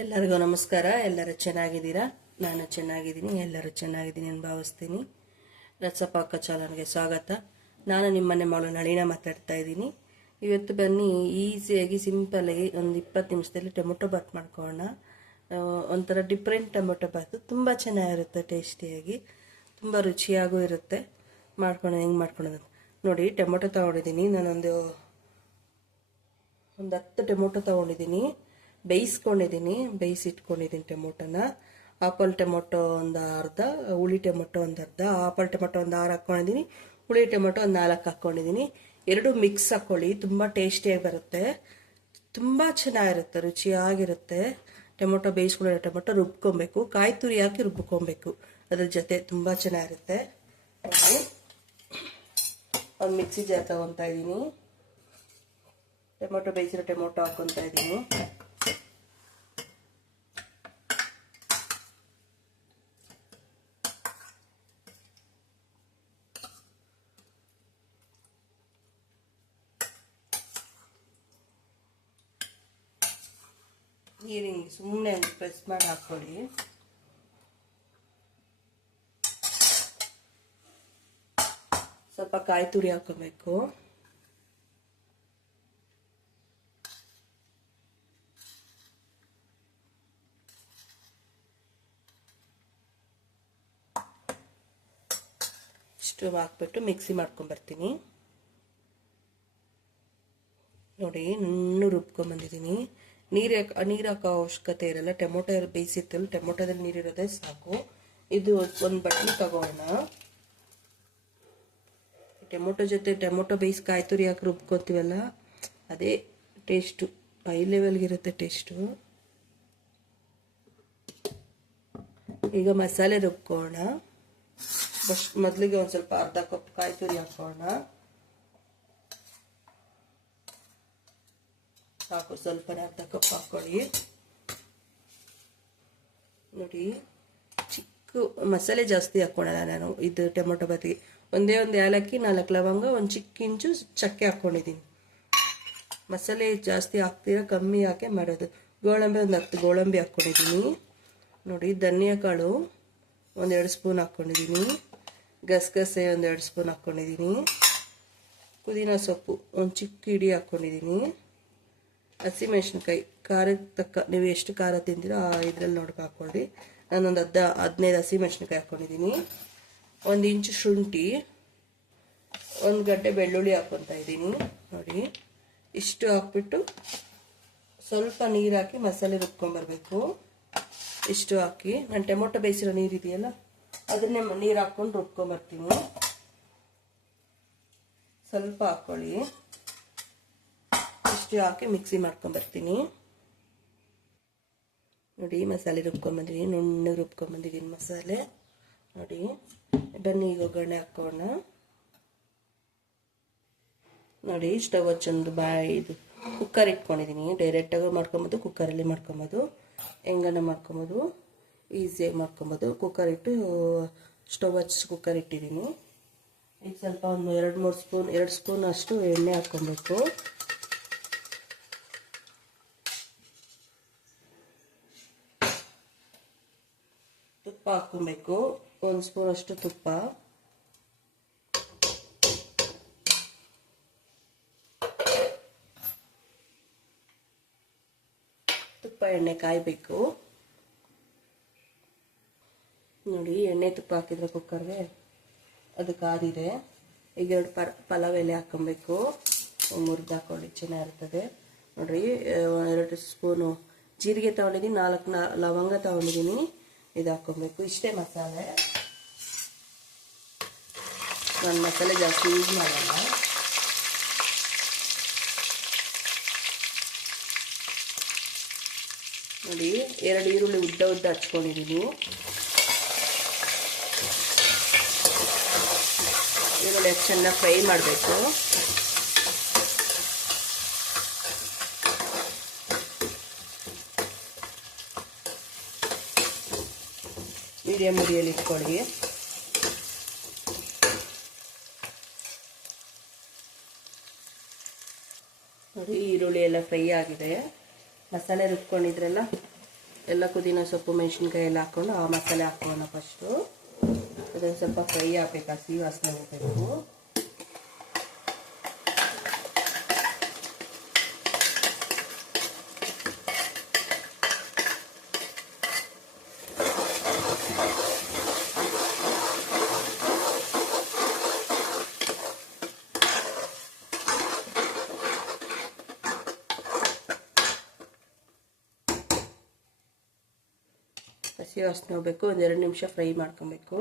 ಎಲ್ಲರಿಗೂ ನಮಸ್ಕಾರ. ಎಲ್ಲರೂ ಚೆನ್ನಾಗಿದ್ದೀರಾ? ನಾನು ಚೆನ್ನಾಗಿದ್ದೀನಿ. ಎಲ್ಲರೂ ಚೆನ್ನಾಗಿದ್ದೀನಿ ಅಂತ ಭಾವಿಸ್ತೀನಿ. ರಸಪಾಕ ಚಾನಲ್ಗೆ ಸ್ವಾಗತ. ನಾನು ನಿಮ್ಮನೆ ಮಾಡೋ ನಳಿನ ಮಾತಾಡ್ತಾ ಇದ್ದೀನಿ. ಇವತ್ತು ಬನ್ನಿ ಈಸಿಯಾಗಿ ಸಿಂಪಲ್ಲಾಗಿ ಒಂದು 20 ನಿಮಿಷದಲ್ಲಿ ಟೊಮೊಟೊ ಬಾತ್ ಮಾಡ್ಕೊಳ್ಳೋಣ. ಒಂಥರ ಡಿಫ್ರೆಂಟ್ ಟೊಮೊಟೊ ಬಾತು ತುಂಬ ಚೆನ್ನಾಗಿರುತ್ತೆ, ಟೇಸ್ಟಿಯಾಗಿ ತುಂಬ ರುಚಿಯಾಗೂ ಇರುತ್ತೆ. ಹೆಂಗೆ ಮಾಡ್ಕೊಳ್ಳೋದು ನೋಡಿ. ಟೊಮೊಟೊ ತೊಗೊಂಡಿದ್ದೀನಿ ನಾನೊಂದು 10 ಟೊಮೊಟೊ ತೊಗೊಂಡಿದ್ದೀನಿ. ಬೇಯಿಸಿಟ್ಕೊಂಡಿದ್ದೀನಿ ಟೊಮೊಟೊನ. ಆಪಲ್ ಟೊಮೊಟೊ ಒಂದು ಅರ್ಧ, ಹುಳಿ ಟೊಮೊಟೊ ಒಂದು ಅರ್ಧ, ಆಪಲ್ ಟೊಮೊಟೊ ಒಂದು 6 ಹಾಕ್ಕೊಂಡಿದ್ದೀನಿ, ಹುಳಿ ಟೊಮೊಟೊ ಒಂದು 4 ಹಾಕ್ಕೊಂಡಿದ್ದೀನಿ. ಎರಡು ಮಿಕ್ಸ್ ಹಾಕ್ಕೊಳ್ಳಿ, ತುಂಬ ಟೇಸ್ಟಿಯಾಗಿ ಬರುತ್ತೆ, ತುಂಬ ಚೆನ್ನಾಗಿರುತ್ತೆ, ರುಚಿಯಾಗಿರುತ್ತೆ. ಟೊಮೊಟೊ ಬೇಯಿಸ್ಕೊಳ್ಳೋ ಟೊಮೊಟೊ ರುಬ್ಕೊಬೇಕು, ಕಾಯಿ ತುರಿ ಹಾಕಿ ರುಬ್ಕೊಬೇಕು ಅದ್ರ ಜೊತೆ, ತುಂಬ ಚೆನ್ನಾಗಿರುತ್ತೆ. ಒಂದು ಮಿಕ್ಸಿ ಜಾರ್ ತಗೊತಾ ಇದ್ದೀನಿ. ಟೊಮೊಟೊ ಬೇಯಿಸಿರೋ ಟೊಮೊಟೊ ಹಾಕ್ಕೊತಾ ಇದ್ದೀನಿ. ನೀರಿಗೆ ಸುಮ್ಮನೆ ಪ್ರೆಸ್ ಮಾಡಿ ಹಾಕ್ಕೊಳ್ಳಿ. ಸ್ವಲ್ಪ ಕಾಯಿ ತುರಿ ಹಾಕೋಬೇಕು. ಇಷ್ಟು ಹಾಕ್ಬಿಟ್ಟು ಮಿಕ್ಸಿ ಮಾಡ್ಕೊಂಡ್ಬರ್ತೀನಿ. ನೋಡಿ, ನುಣ್ಣು ರುಬ್ಕೊಂಡ್ಬಂದಿದ್ದೀನಿ. ನೀರು ಹಾಕೋ ಅವಶ್ಯಕತೆ ಇರಲ್ಲ. ಟೊಮೊಟೊ ಬೇಯಿಸಿತ್ತಲ್ಲ, ಟೊಮೊಟೊದಲ್ಲಿ ನೀರಿರೋದೇ ಸಾಕು. ಇದು ಒಂದು ಬಟ್ಲು ತಗೋಣ. ಟೊಮೊಟೊ ಜೊತೆ ಟೊಮೊಟೊ ಬೇಯಿಸಿ ಕಾಯಿ ತುರಿ ಹಾಕಿ ರುಬ್ಕೊತೀವಲ್ಲ, ಅದೇ ಟೇಸ್ಟು, ಹೈ ಲೆವೆಲ್ಗಿರುತ್ತೆ ಟೇಸ್ಟು. ಈಗ ಮಸಾಲೆ ರುಬ್ಕೋಣ. ಮೊದಲಿಗೆ ಒಂದು ಸ್ವಲ್ಪ ಅರ್ಧ ಕಪ್ ಕಾಯಿ ತುರಿ ಹಾಕೋಣ. ಸಾಕು, ಸ್ವಲ್ಪನೇ, ಅರ್ಧ ಕಪ್ ಹಾಕೊಳ್ಳಿ. ನೋಡಿ, ಚಿಕ್ಕ ಮಸಾಲೆ ಜಾಸ್ತಿ ಹಾಕೋಣಲ್ಲ ನಾನು ಇದು ಟೊಮೊಟೊ ಬಾತಿಗೆ. ಒಂದೇ ಒಂದು ಏಲಕ್ಕಿ, 4 ಲವಂಗ, ಒಂದು ಚಿಕ್ಕ ಇಂಚು ಚಕ್ಕೆ ಹಾಕ್ಕೊಂಡಿದ್ದೀನಿ. ಮಸಾಲೆ ಜಾಸ್ತಿ ಹಾಕ್ತೀರಾ, ಕಮ್ಮಿ ಹಾಕಿ ಮಾಡೋದು. ಗೋಡಂಬಿ ಒಂದು 10 ಗೋಡಂಬಿ ಹಾಕ್ಕೊಂಡಿದ್ದೀನಿ. ನೋಡಿ, ಧನಿಯಾ ಕಾಳು ಒಂದು 2 ಸ್ಪೂನ್ ಹಾಕ್ಕೊಂಡಿದ್ದೀನಿ. ಗಸಗಸೆ ಒಂದು 2 ಸ್ಪೂನ್ ಹಾಕ್ಕೊಂಡಿದ್ದೀನಿ. ಪುದೀನ ಸೊಪ್ಪು ಒಂದು ಚಿಕ್ಕ ಹಿಡಿ ಹಾಕ್ಕೊಂಡಿದ್ದೀನಿ. ಹಸಿಮೆಣಸಿನ್ಕಾಯಿ ಖಾರಕ್ಕೆ ತಕ್ಕ, ನೀವು ಎಷ್ಟು ಖಾರ ತಿಂತೀರೋ ಇದ್ರಲ್ಲಿ ನೋಡ್ಕೊ ಹಾಕ್ಕೊಳ್ಳಿ. ನಾನೊಂದು 15 ಹಸಿಮೆಣಸಿನ್ಕಾಯಿ ಹಾಕ್ಕೊಂಡಿದ್ದೀನಿ. 1 ಇಂಚು ಶುಂಠಿ, 1 ಗಡ್ಡೆ ಬೆಳ್ಳುಳ್ಳಿ ಹಾಕ್ಕೊತಾ ಇದ್ದೀನಿ. ನೋಡಿ, ಇಷ್ಟು ಹಾಕ್ಬಿಟ್ಟು ಸ್ವಲ್ಪ ನೀರು ಹಾಕಿ ಮಸಾಲೆ ರುಬ್ಕೊಂಡ್ಬರ್ಬೇಕು. ಇಷ್ಟು ಹಾಕಿ ನಾನು ಟೊಮೊಟೊ ಬೇಯಿಸಿರೋ ನೀರಿದೆಯಲ್ಲ, ಅದನ್ನೇ ನೀರು ಹಾಕ್ಕೊಂಡು ರುಬ್ಕೊಂಡ್ಬರ್ತೀನಿ. ಸ್ವಲ್ಪ ಹಾಕ್ಕೊಳ್ಳಿ. ಇಷ್ಟು ಹಾಕಿ ಮಿಕ್ಸಿ ಮಾಡ್ಕೊಂಡ್ಬರ್ತೀನಿ. ನೋಡಿ, ಮಸಾಲೆ ರುಬ್ಕೊಂಡ್ಬಂದಿದ್ದೀನಿ, ನುಣ್ಣಗೆ ರುಬ್ಕೊಂಡ್ಬಂದಿದ್ದೀನಿ ಮಸಾಲೆ. ನೋಡಿ, ಬನ್ನಿ ಈಗ ಒಗ್ಗರಣೆ ಹಾಕೋಣ. ನೋಡಿ, ಸ್ಟವ್ ಹಚ್ಚೊಂದು ಇದು ಕುಕ್ಕರ್ ಇಟ್ಕೊಂಡಿದ್ದೀನಿ. ಡೈರೆಕ್ಟಾಗಿ ಮಾಡ್ಕೊಬೋದು, ಕುಕ್ಕರಲ್ಲಿ ಮಾಡ್ಕೊಬೋದು, ಹೆಂಗನ ಮಾಡ್ಕೊಬೋದು, ಈಸಿಯಾಗಿ ಮಾಡ್ಕೊಬೋದು. ಕುಕ್ಕರ್ ಇಟ್ಟು ಸ್ಟವ್ ಹಚ್ಚಿ ಕುಕ್ಕರ್ ಇಟ್ಟಿದ್ದೀನಿ. ಈಗ ಸ್ವಲ್ಪ ಒಂದು 2 ಸ್ಪೂನ್ ಅಷ್ಟು ಎಣ್ಣೆ ಹಾಕ್ಕೊಬೇಕು. ತುಪ್ಪ ಹಾಕ್ಕೊಬೇಕು, 1 ಸ್ಪೂನ್ ಅಷ್ಟು ತುಪ್ಪ. ತುಪ್ಪ ಎಣ್ಣೆ ಕಾಯಬೇಕು. ನೋಡಿ, ಎಣ್ಣೆ ತುಪ್ಪ ಹಾಕಿದ್ರೆ ಕುಕ್ಕರ್ಗೆ ಅದು ಕಾದಿದೆ. ಈಗ 2 ಪಲಾವ್ ಎಲೆ ಹಾಕ್ಕೊಬೇಕು, ಮುರಿದು ಹಾಕೊಳ್ಳಿ, ಚೆನ್ನಾಗಿರ್ತದೆ. ನೋಡ್ರಿ, 2 ಸ್ಪೂನು ಜೀರಿಗೆ ತಗೊಂಡಿದ್ದೀನಿ, 4 ಲವಂಗ ತಗೊಂಡಿದ್ದೀನಿ. ಇದು ಹಾಕ್ಕೊಬೇಕು. ಇಷ್ಟೇ ಮಸಾಲೆ. ನಾನು ಮಸಾಲೆ ಜಾಸ್ತಿ ಯೂಸ್ ಮಾಡಲ್ಲ. ನೋಡಿ, 2 ಈರುಳ್ಳಿ ಉದ್ದ ಹಚ್ಕೊಂಡಿದ್ದೀನಿ. ಈರುಳ್ಳಿ ಚೆನ್ನಾಗಿ ಫ್ರೈ ಮಾಡಬೇಕು. ಮೀಡಿಯಮ್ ಉರಿಯಲ್ಲಿ ಇಟ್ಕೊಳ್ಳಿ. ನೋಡಿ, ಈರುಳ್ಳಿ ಎಲ್ಲ ಫ್ರೈ ಆಗಿದೆ. ಮಸಾಲೆ ರುಬ್ಕೊಂಡಿದ್ರಲ್ಲ ಎಲ್ಲ ಪುದೀನ ಸೊಪ್ಪು ಮೆಣಸಿನ್ಕಾಯಿ ಎಲ್ಲ ಹಾಕ್ಕೊಂಡು ಆ ಮಸಾಲೆ ಹಾಕೋಣ ಫಸ್ಟು. ಅದನ್ನು ಸ್ವಲ್ಪ ಫ್ರೈ ಆಗಬೇಕು, ಹಸಿ ವಾಸನೆ ಹೋಗಬೇಕು. ಹಸಿ ವಾಸನೆ ಹೋಗಬೇಕು, ಒಂದು 2 ನಿಮಿಷ ಫ್ರೈ ಮಾಡ್ಕೊಬೇಕು.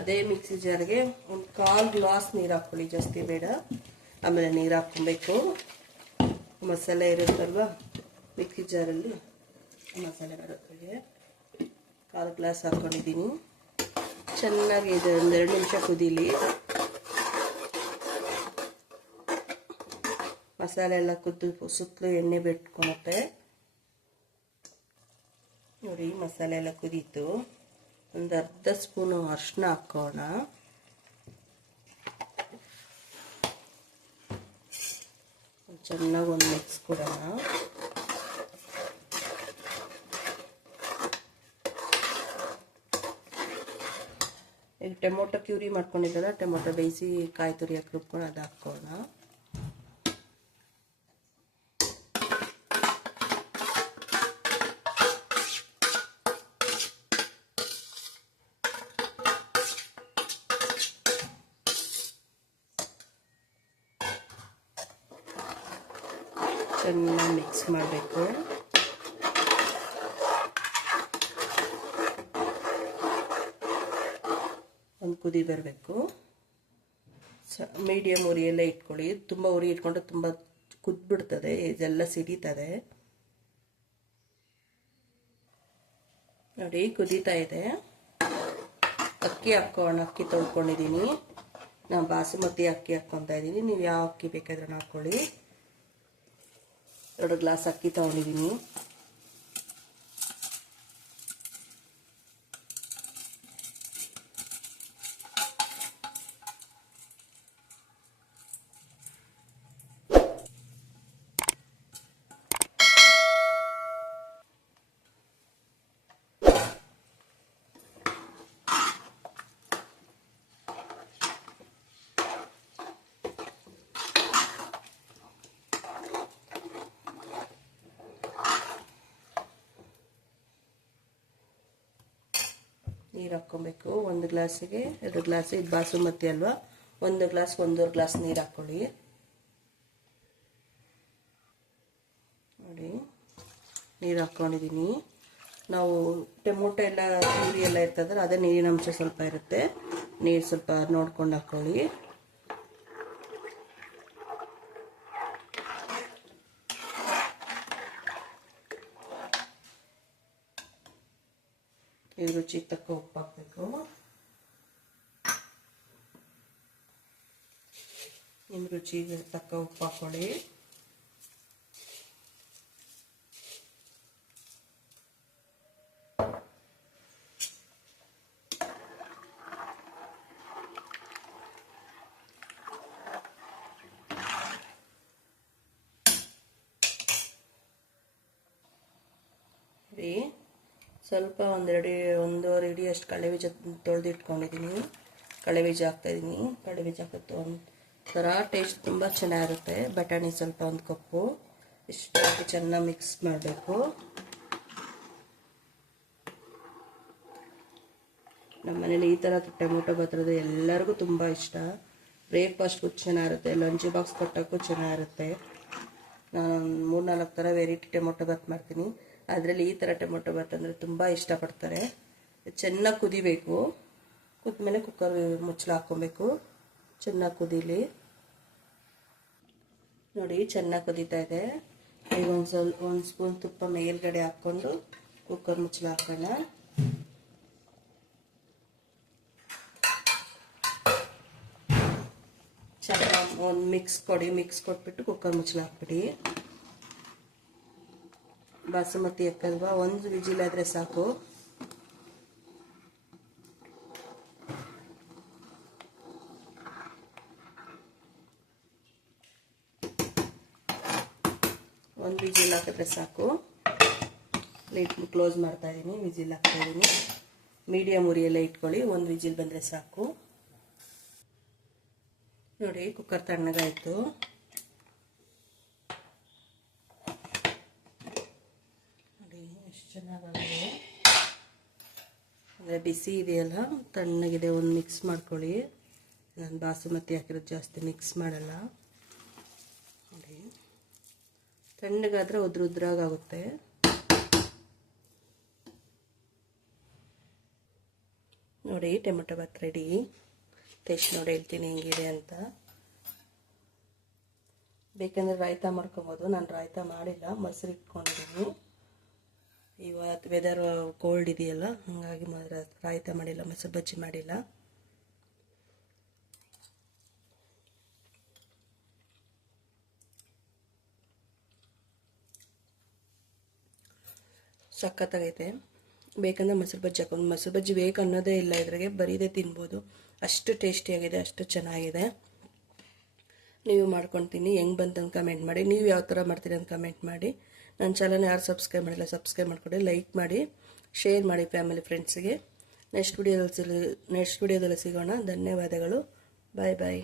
ಅದೇ ಮಿಕ್ಸಿ ಜಾರ್ಗೆ ಒಂದು 1/4 ಗ್ಲಾಸ್ ನೀರು ಹಾಕ್ಕೊಳ್ಳಿ, ಜಾಸ್ತಿ ಬೇಡ. ಆಮೇಲೆ ನೀರು ಹಾಕ್ಕೊಬೇಕು. ಮಸಾಲೆ ಇರುತ್ತಲ್ವ ಮಿಕ್ಸಿ ಜಾರಲ್ಲಿ, ಮಸಾಲೆ ಬರೋದ್ರಿಗೆ 1/4 ಗ್ಲಾಸ್ ಹಾಕ್ಕೊಂಡಿದ್ದೀನಿ. ಚೆನ್ನಾಗಿ ಇದು ಒಂದು 2 ನಿಮಿಷ ಕುದೀಲಿ. ಮಸಾಲೆ ಎಲ್ಲ ಕುದ್ದು ಸುತ್ತಲೂ ಎಣ್ಣೆ ಬಿಟ್ಕೊಳುತ್ತೆ ನೋಡಿ. ಮಸಾಲೆ ಎಲ್ಲ ಕುದೀತು. ಒಂದು ಅರ್ಧ ಸ್ಪೂನು ಅರಿಶಿನ ಹಾಕೋಣ. ಚೆನ್ನಾಗಿ ಒಂದು ಮಿಕ್ಸ್ ಕೊಡೋಣ. ಈಗ ಟೊಮೊಟೊ ಕ್ಯೂರಿ ಮಾಡ್ಕೊಂಡಿದ್ದಲ್ಲ, ಟೊಮೊಟೊ ಬೇಯಿಸಿ ಕಾಯಿ ತುರಿ ಹಾಕಿ ರುಬ್ಕೊಂಡು ಅದು ಹಾಕೋಣ. ಚೆನ್ನಾಗಿ ಮಿಕ್ಸ್ ಮಾಡಬೇಕು. ಒಂದು ಕುದಿ ಬರಬೇಕು. ಮೀಡಿಯಮ್ ಉರಿಯೆಲ್ಲ ಇಟ್ಕೊಳ್ಳಿ. ತುಂಬ ಉರಿ ಇಟ್ಕೊಂಡ್ರೆ ತುಂಬ ಕುದ್ಬಿಡ್ತದೆ, ಇದೆಲ್ಲ ಸಿಡಿತದೆ ನೋಡಿ. ಕುದೀತಾ ಇದೆ. ಅಕ್ಕಿ ಹಾಕೋಣ. ಅಕ್ಕಿ ತೊಳ್ಕೊಂಡಿದ್ದೀನಿ. ನಾನು ಬಾಸುಮತಿ ಅಕ್ಕಿ ಹಾಕ್ಕೊತಾ ಇದ್ದೀನಿ. ನೀವು ಯಾವ ಅಕ್ಕಿ ಬೇಕಾದ್ರೂ ಹಾಕ್ಕೊಳ್ಳಿ. 2 ಗ್ಲಾಸ್ ಅಕ್ಕಿ ತೊಗೊಂಡಿದ್ದೀನಿ. ನೀರು ಹಾಕ್ಕೊಬೇಕು. 1 ಗ್ಲಾಸಿಗೆ 2 ಗ್ಲಾಸ್. ಇದು ಬಾಸುಮತಿ ಅಲ್ವಾ, 1 ಗ್ಲಾಸ್ 1.5 ಗ್ಲಾಸ್ ನೀರು ಹಾಕ್ಕೊಳ್ಳಿ ನೋಡಿ. ನೀರು ಹಾಕ್ಕೊಂಡಿದ್ದೀನಿ. ನಾವು ಟೊಮೊಟೊ ಎಲ್ಲ ಪ್ಯೂರಿ ಎಲ್ಲ ಇರ್ತದ್ರೆ ಅದೇ ನೀರಿನ ಅಂಶ ಸ್ವಲ್ಪ ಇರುತ್ತೆ. ನೀರು ಸ್ವಲ್ಪ ನೋಡ್ಕೊಂಡು ಹಾಕ್ಕೊಳ್ಳಿ. ಇದು ರುಚಿಗೆ ತಕ್ಕ ಉಪ್ಪು ಹಾಕಬೇಕು. ನಿಮ್ಮ ರುಚಿಗೆ ತಕ್ಕ ಉಪ್ಪು ಹಾಕ್ಕೊಳ್ಳಿ. ಸ್ವಲ್ಪ ಒಂದೂವರೆ ಇಡಿ ಅಷ್ಟು ಕಡಲೆಬೀಜ ತೊಳೆದಿಟ್ಕೊಂಡಿದ್ದೀನಿ. ಕಡಲೆಬೀಜ ಹಾಕ್ತಾಯಿದ್ದೀನಿ. ಕಡಲೆಬೀಜ ಹಾಕತ್ತು ಒಂಥರ ಟೇಸ್ಟ್ ತುಂಬ ಚೆನ್ನಾಗಿರುತ್ತೆ. ಬಟಾಣಿ ಸ್ವಲ್ಪ 1 ಕಪ್ಪು ಇಷ್ಟು ಹಾಕಿ ಚೆನ್ನಾಗಿ ಮಿಕ್ಸ್ ಮಾಡಬೇಕು. ನಮ್ಮ ಮನೇಲಿ ಈ ಥರ ಟೊಮೊಟೊ ಬಾತ್ ಎಲ್ಲರಿಗೂ ತುಂಬ ಇಷ್ಟ. ಬ್ರೇಕ್ಫಾಸ್ಟ್ಗೂ ಚೆನ್ನಾಗಿರುತ್ತೆ, ಲಂಚ್ ಬಾಕ್ಸ್ ಕೊಟ್ಟಕ್ಕೂ ಚೆನ್ನಾಗಿರುತ್ತೆ. ನಾನು 3-4 ಥರ ವೆರೈಟಿ ಟೊಮೊಟೊ ಬಾತ್ ಮಾಡ್ತೀನಿ. ಅದರಲ್ಲಿ ಈ ಥರ ಟೊಮೊಟೊ ಬಾತ್ ಅಂದರೆ ತುಂಬ ಇಷ್ಟಪಡ್ತಾರೆ. ಚೆನ್ನಾಗಿ ಕುದಿಬೇಕು. ಕುದ್ಮೇಲೆ ಕುಕ್ಕರ್ ಮುಚ್ಚಳ ಹಾಕ್ಕೊಬೇಕು. ಚೆನ್ನಾಗಿ ಕುದೀಲಿ ನೋಡಿ. ಚೆನ್ನಾಗಿ ಕುದೀತಾ ಇದೆ. ಈಗ ಒಂದು ಸ್ಪೂನ್ ತುಪ್ಪ ಮೇಲ್ಗಡೆ ಹಾಕ್ಕೊಂಡು ಕುಕ್ಕರ್ ಮುಚ್ಚಳ ಹಾಕೋಣ. ಚೆನ್ನಾಗಿ ಒಂದು ಮಿಕ್ಸ್ ಕೊಟ್ಬಿಟ್ಟು ಕುಕ್ಕರ್ ಮುಚ್ಚಳ ಹಾಕ್ಬಿಡಿ. ಬಾಸುಮತಿ ಅಕ್ಕಲ್ವಾ, 1 ವಿಜಿಲ್ ಆದರೆ ಸಾಕು. ಒಂದು ವಿಜಿಲ್ ಹಾಕಿದ್ರೆ ಸಾಕು. ಲೈಟ್ ಕ್ಲೋಸ್ ಮಾಡ್ತಾ ಇದ್ದೀನಿ, ವಿಜಿಲ್ ಹಾಕ್ತಾ ಇದ್ದೀನಿ. ಮೀಡಿಯಮ್ ಉರಿಯಲ್ಲೇ ಇಟ್ಕೊಳ್ಳಿ, ಒಂದು ವಿಜಿಲ್ ಬಂದರೆ ಸಾಕು. ನೋಡಿ ಕುಕ್ಕರ್ ತಣ್ಣಗಾಯಿತು. ನೋಡಿ ಎಷ್ಟು ಚೆನ್ನಾಗಾಗಿದೆ ಅಂದರೆ ಬಿಸಿ ಇದೆಯಲ್ಲ, ತಣ್ಣಗಿದೆ. ಒಂದು ಮಿಕ್ಸ್ ಮಾಡ್ಕೊಳ್ಳಿ. ನಾನು ಬಾಸುಮತಿ ಹಾಕಿರೋದು ಜಾಸ್ತಿ ಮಿಕ್ಸ್ ಮಾಡಲ್ಲ. ನೋಡಿ ತಣ್ಣಗಾದರೆ ಉದ್ರಾಗುತ್ತೆ. ನೋಡಿ ಟೊಮೆಟೊ ಬಾತ್ ರೆಡಿ. ಟೇಸ್ಟ್ ನೋಡಿ ಹೇಳ್ತೀನಿ ಹೆಂಗಿದೆ ಅಂತ. ಬೇಕಂದರೆ ರಾಯ್ತ ಮಾಡ್ಕೊಬೋದು. ನಾನು ರಾಯ್ತ ಮಾಡಿಲ್ಲ, ಮೊಸರು ಇಟ್ಕೊಂಡಿದ್ದೀನಿ. ಇವತ್ತು ವೆದರ್ ಕೋಲ್ಡ್ ಇದೆಯಲ್ಲ, ಹಾಗಾಗಿ ರಾಯ್ತ ಮಾಡಿಲ್ಲ, ಮೊಸರು ಬಜ್ಜಿ ಮಾಡಿಲ್ಲ. ಸಖತ್ತಾಗೈತೆ. ಬೇಕಂದ್ರೆ ಮೊಸರು ಬಜ್ಜಿ ಹಾಕೊಂಡು, ಮೊಸರು ಬಜ್ಜಿ ಬೇಕು ಅನ್ನೋದೇ ಇಲ್ಲ ಇದ್ರಾಗೆ, ಬರೀದೇ ತಿನ್ಬೋದು. ಅಷ್ಟು ಟೇಸ್ಟಿಯಾಗಿದೆ, ಅಷ್ಟು ಚೆನ್ನಾಗಿದೆ. ನೀವು ಮಾಡ್ಕೊಳ್ತೀನಿ, ಹೆಂಗೆ ಬಂತಂತ ಕಮೆಂಟ್ ಮಾಡಿ. ನೀವು ಯಾವ ಥರ ಮಾಡ್ತೀರಿ ಅಂತ ಕಮೆಂಟ್ ಮಾಡಿ. ನನ್ನ ಚಾನಲ್ನ ಯಾರು ಸಬ್ಸ್ಕ್ರೈಬ್ ಮಾಡಿಲ್ಲ ಸಬ್ಸ್ಕ್ರೈಬ್ ಮಾಡಿಕೊಡಿ, ಲೈಕ್ ಮಾಡಿ, ಶೇರ್ ಮಾಡಿ ಫ್ಯಾಮಿಲಿ ಫ್ರೆಂಡ್ಸಿಗೆ. ನೆಕ್ಸ್ಟ್ ವಿಡಿಯೋದಲ್ಲಿ ಸಿಗೋಣ. ಧನ್ಯವಾದಗಳು. ಬಾಯ್ ಬಾಯ್.